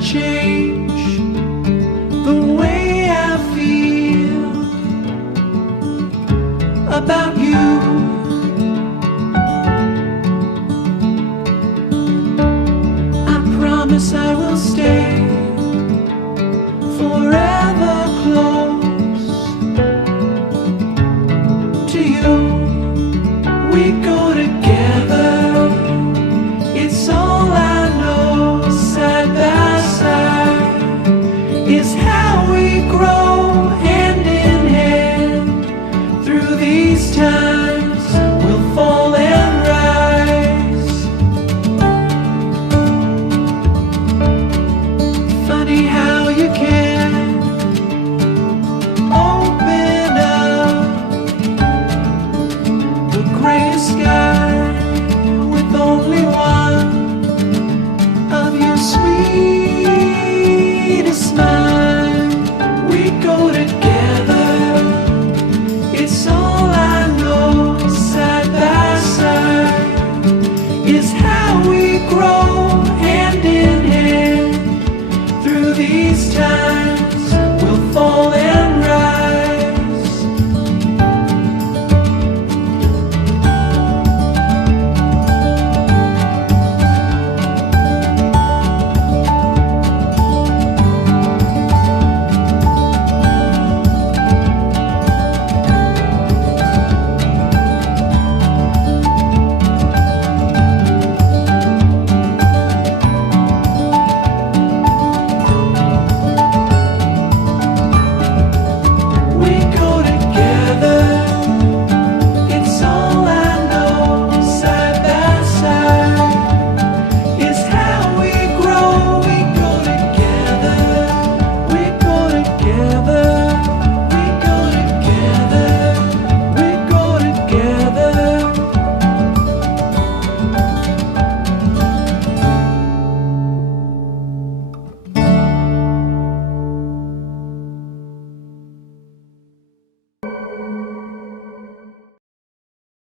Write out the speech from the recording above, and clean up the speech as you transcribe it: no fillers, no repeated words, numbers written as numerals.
change the way I feel about you. I promise I will stay forever close to you. We go together, it's all I know. Side by side is how we grow, hand in hand. Through these times we'll fall and rise. Funny how you can open up the gray sky